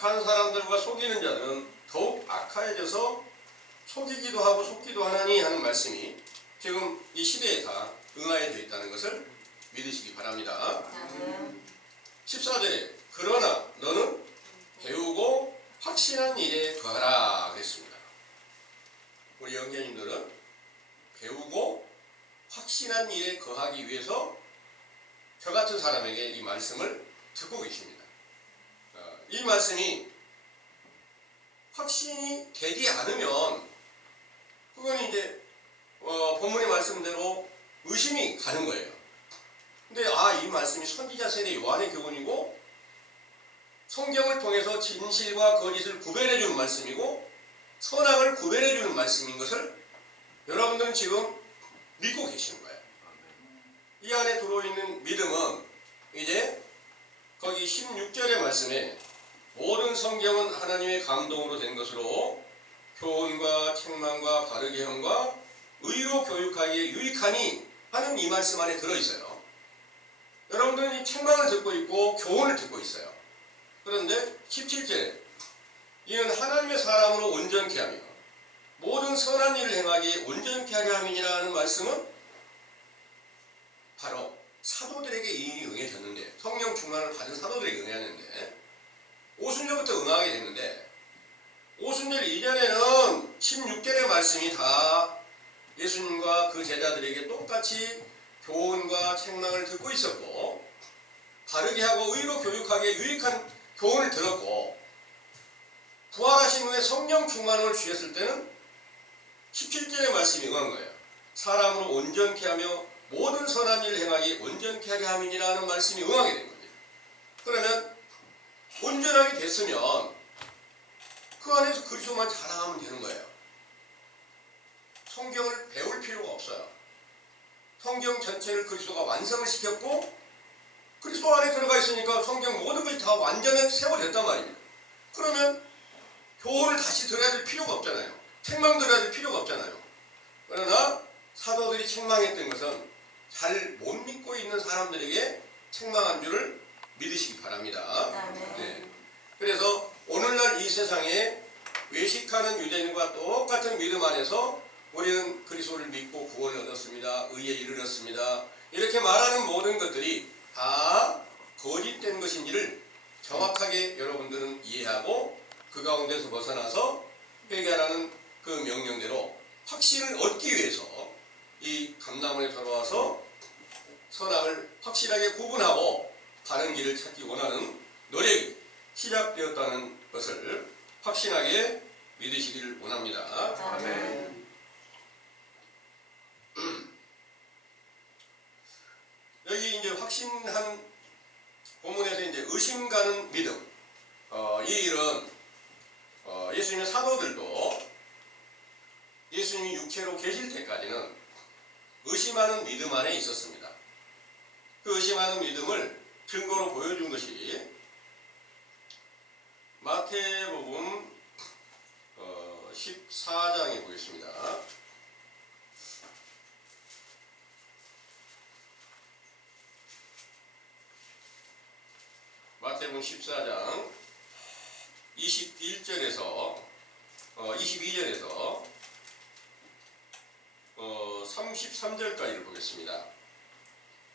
악한 사람들과 속이는 자들은 더욱 악하여져서 속이기도 하고 속기도 하나니 하는 말씀이 지금 이 시대에 다 응하여 되어 있다는 것을 믿으시기 바랍니다. 14절에 그러나 너는 배우고 확신한 일에 거하라 그랬습니다. 우리 영계님들은 배우고 확신한 일에 거하기 위해서 저 같은 사람에게 이 말씀을 듣고 계십니다. 이 말씀이 확신이 되지 않으면 그건 이제 본문의 말씀대로 의심이 가는 거예요. 근데 이 말씀이 선지자 세대 요한의 교훈이고 성경을 통해서 진실과 거짓을 구별해주는 말씀이고 선악을 구별해주는 말씀인 것을 여러분들은 지금 믿고 계시는 거예요. 이 안에 들어있는 믿음은 이제 거기 16절의 말씀에 모든 성경은 하나님의 감동으로 된 것으로 교훈과 책망과 바르게 함과 의로 교육하기에 유익하니 하는 이 말씀 안에 들어있어요. 여러분들은 이 책망을 듣고 있고 교훈을 듣고 있어요. 그런데 17절에 이는 하나님의 사람으로 온전케 하며 모든 선한 일을 행하기에 온전케 하려 함이니라 하는 말씀은 바로 사도들에게 이인이 응해졌는데 성령 충만을 받은 사도들에게 응하였는데 오순절부터 응하게 됐는데 오순절 이전에는 16절의 말씀이 다 예수님과 그 제자들에게 똑같이 교훈과 책망을 듣고 있었고 바르게 하고 의로 교육하기에 유익한 교훈을 들었고 부활하신 후에 성령 충만을 주셨을 때는 17절의 말씀이 응한 거예요. 사람으로 온전케 하며 모든 선한 일을 행하기 온전케 하게 함이니라는 말씀이 응하게 된 겁니다. 그러면 온전하게 됐으면 그 안에서 그리스도만 자랑하면 되는 거예요. 성경을 배울 필요가 없어요. 성경 전체를 그리스도가 완성을 시켰고 그리스도 안에 들어가 있으니까 성경 모든 것이 다 완전히 세워졌단 말입니다. 그러면 교훈을 다시 들어야 될 필요가 없잖아요. 책망 들어야 될 필요가 없잖아요. 그러나 사도들이 책망했던 것은 잘 못 믿고 있는 사람들에게 책망한 줄을 믿으시기 바랍니다. 네. 그래서 오늘날 이 세상에 외식하는 유대인과 똑같은 믿음 안에서 우리는 그리스도를 믿고 구원을 얻었습니다. 의에 이르렀습니다. 이렇게 말하는 모든 것들이 다 거짓된 것인지를 정확하게 여러분들은 이해하고 그 가운데서 벗어나서 회개하라는 그 명령대로 확신을 얻기 위해서 이 감람원에 돌아와서 선악을 확실하게 구분하고 바른 길을 찾기 원하는 노력이 시작되었다는 것을 확신하게 믿으시기를 원합니다. 아멘. 여기 이제 확신한 본문에서 이제 의심 가는 믿음. 이 일은 예수님의 사도들도 예수님이 육체로 계실 때까지는 의심하는 믿음 안에 있었습니다. 그 의심하는 믿음을 증거로 보여준 것이 마태복음 14장에 보겠습니다. 마태복음 14장 21절에서 22절에서 33절까지를 보겠습니다.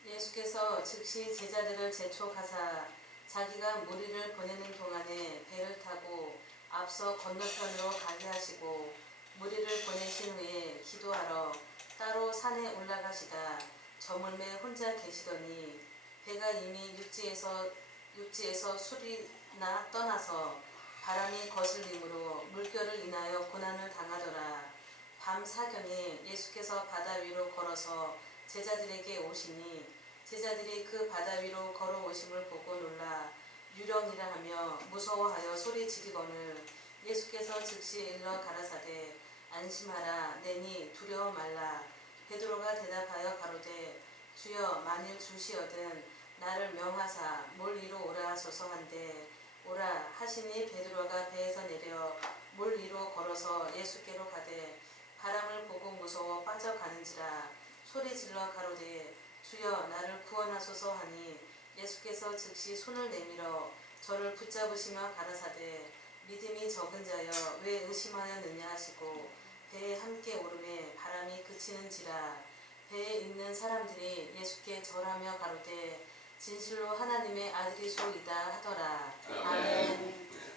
예수께서 즉시 제자들을 재촉하사 자기가 무리를 보내는 동안에 배를 타고 앞서 건너편으로 가게 하시고 무리를 보내신 후에 기도하러 따로 산에 올라가시다 저물매 혼자 계시더니 배가 이미 육지에서 술이나 떠나서 바람이 거슬림으로 물결을 인하여 고난을 당하더라. 밤 사경에 예수께서 바다 위로 걸어서 제자들에게 오시니 제자들이 그 바다 위로 걸어오심을 보고 놀라 유령이라 하며 무서워하여 소리 지르거늘 예수께서 즉시 일러 가라사대 안심하라 내니 두려워 말라. 베드로가 대답하여 가로되 주여 만일 주시거든 나를 명하사 물 위로 오라 하소서 한데 오라 하시니 베드로가 배에서 내려 물 위로 걸어서 예수께로 가되 바람을 보고 무서워 빠져가는지라 소리질러 가로되 주여 나를 구원하소서 하니 예수께서 즉시 손을 내밀어 저를 붙잡으시며 가라사대 믿음이 적은 자여 왜 의심하였느냐 하시고 배에 함께 오름에 바람이 그치는지라 배에 있는 사람들이 예수께 절하며 가로되 진실로 하나님의 아들이소이다 하더라. 아멘. 네.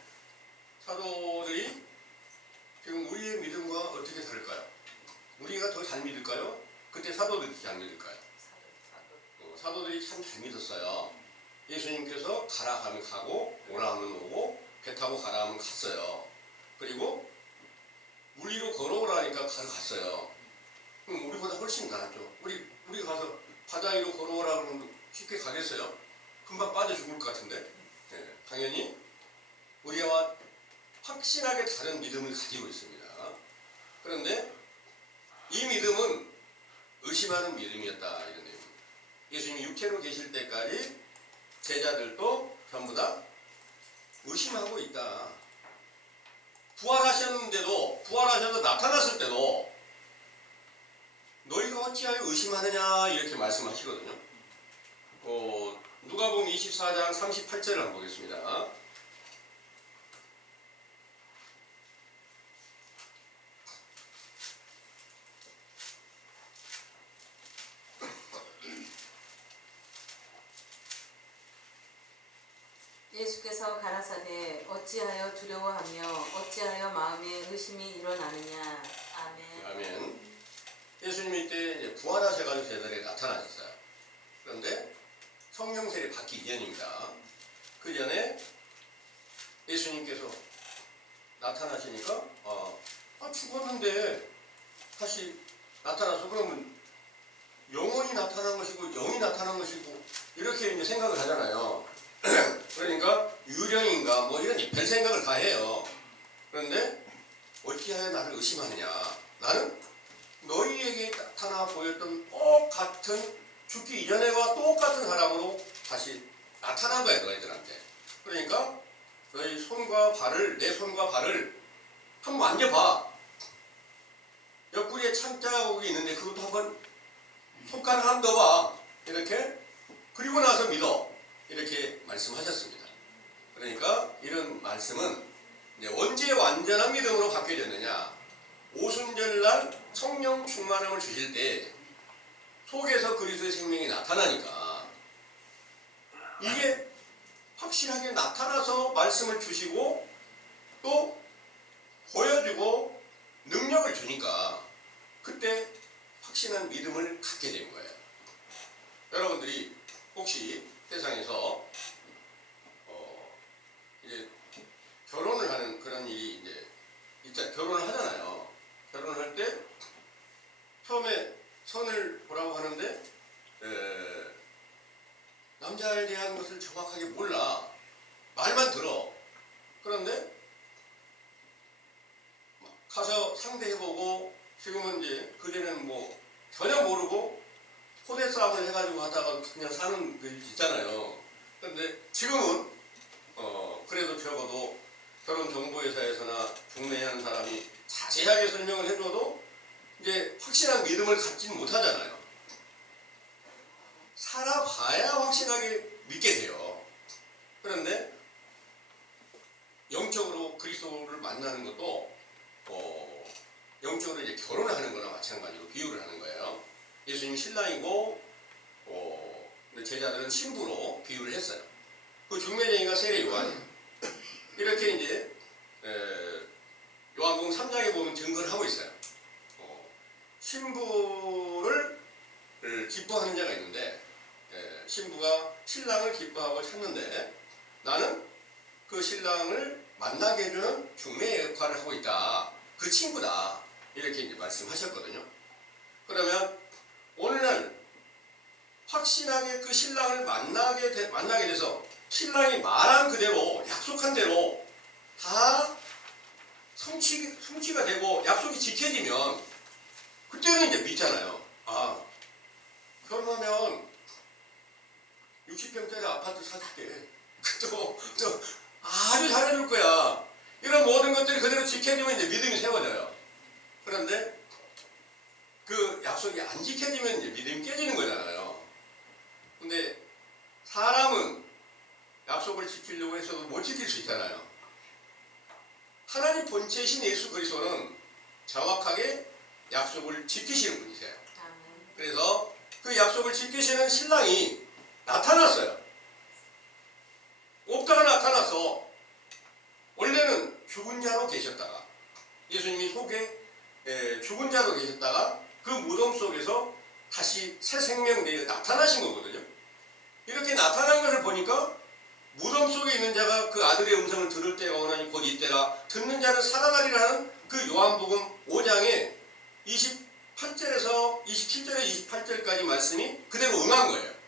사도들이 지금 우리의 믿음과 어떻게 다를까요? 우리가 더 잘 믿을까요? 그때 사도들이 잘 믿을까요? 사도들이 참 잘 믿었어요. 예수님께서 가라 하면 가고 오라 하면 오고 배 타고 가라 하면 갔어요. 그리고 물 위로 걸어오라 하니까 갔어요. 그럼 우리보다 훨씬 나았죠. 우리 가서 바다 위로 걸어오라 그러면 쉽게 가겠어요? 금방 빠져 죽을 것 같은데. 네, 당연히 우리와 확실하게 다른 믿음을 가지고 있습니다. 그런데 이 믿음은 의심하는 믿음이었다 이런 내용입니다. 예수님이 육체로 계실 때까지 제자들도 전부 다 의심하고 있다. 부활하셨는데도 부활하셔서 나타났을 때도 너희가 어찌하여 의심하느냐 이렇게 말씀하시거든요. 누가복음 24장 38절을 한번 보겠습니다. 예수께서 가라사대 어찌하여 두려워하며 어찌하여 마음에 의심이 일어나느냐. 아멘. 아멘. 예수님이 이때 이제 부활하셔가지고 제자들에게 나타나셨어요. 그런데 성령 세례 받기 이전입니다. 그 전에 예수님께서 나타나시니까 죽었는데 다시 나타나서 그러면 영혼이 나타난 것이고 영이 나타난 것이고 이렇게 이제 생각을 하잖아요. 그러니까 유령인가 뭐 이런 별 생각을 다 해요. 그런데 어찌하여 나를 의심하느냐. 나는 너희에게 나타나 보였던 똑같은 죽기 이전에와 똑같은 사람으로 다시 나타난 거야 너희들한테. 그러니까 너희 손과 발을 내 손과 발을 한번 만져봐. 옆구리에 찬자국이 있는데 그것도 한번 손가락 한번 넣어봐. 이렇게 그리고 나서 믿어. 이렇게 말씀하셨습니다. 그러니까 이런 말씀은 이제 언제 완전한 믿음으로 바뀌게 됐느냐. 오순절날 성령 충만함을 주실 때 속에서 그리스도의 생명이 나타나니까 이게 확실하게 나타나서 말씀을 주시고 또 보여주고 능력을 주니까 그때 확신한 믿음을 갖게 된 거예요. 여러분들이 혹시 세상에서 이제 결혼을 하는 그런 일이 이제 결혼을 하잖아요. 결혼을 할 때 처음에 선을 보라고 하는데 남자에 대한 것을 정확하게 몰라. 말만 들어. 그런데 가서 상대해보고 지금은 이제 그전에는 뭐 전혀 모르고 호대 싸움을 해가지고 하다가 그냥 사는 그 있잖아요. 그런데 지금은 그래도 적어도 결혼정보회사에서나 중매하는 사람이 자세하게 설명을 해줘도 이제 확실한 믿음을 갖지는 못하잖아요. 살아봐야 확실하게 믿게 돼요. 그런데 영적으로 그리스도를 만나는 것도 영적으로 이제 결혼을 하는 거나 마찬가지로 비유를 하는 거예요. 예수님이 신랑이고 제자들은 신부로 비유를 했어요. 그 중매쟁이가 세례 요한이에요. 이렇게 이제 요한복음 3장에 보면 증거를 하고 있어요. 신부를 기뻐하는 자가 있는데 신부가 신랑을 기뻐하고 찾는데 나는 그 신랑을 만나게 해주는 중매의 역할을 하고 있다. 그 친구다. 이렇게 이제 말씀하셨거든요. 그러면 오늘날 확실하게 그 신랑을 만나게 돼서 신랑이 말한 그대로 약속한 대로 다 성취가 되고 약속이 지켜지면 그때는 이제 믿잖아요. 결혼하면 60평짜리 아파트 사줄게. 또 아주 잘해줄 거야. 이런 모든 것들이 그대로 지켜지면 이제 믿음이 세워져요. 그런데 그 약속이 안 지켜지면 이제 믿음이 깨지는 거잖아요. 근데 사람은 약속을 지키려고 해서도 못 지킬 수 있잖아요. 하나님 본체이신 예수 그리스도는 정확하게 약속을 지키시는 분이세요. 아멘. 그래서 그 약속을 지키시는 신랑이 나타났어요. 없다가 나타났어. 원래는 죽은 자로 계셨다가 예수님이 속에 죽은 자로 계셨다가 그 무덤 속에서 다시 새 생명 내에 나타나신 거거든요. 이렇게 나타난 것을 보니까 무덤 속에 있는 자가 그 아들의 음성을 들을 때가 오나니 곧 이때라 듣는 자는 살아나리라 하는 그 요한복음 5장에 28절에서 27절에 28절까지 말씀이 그대로 응한 거예요.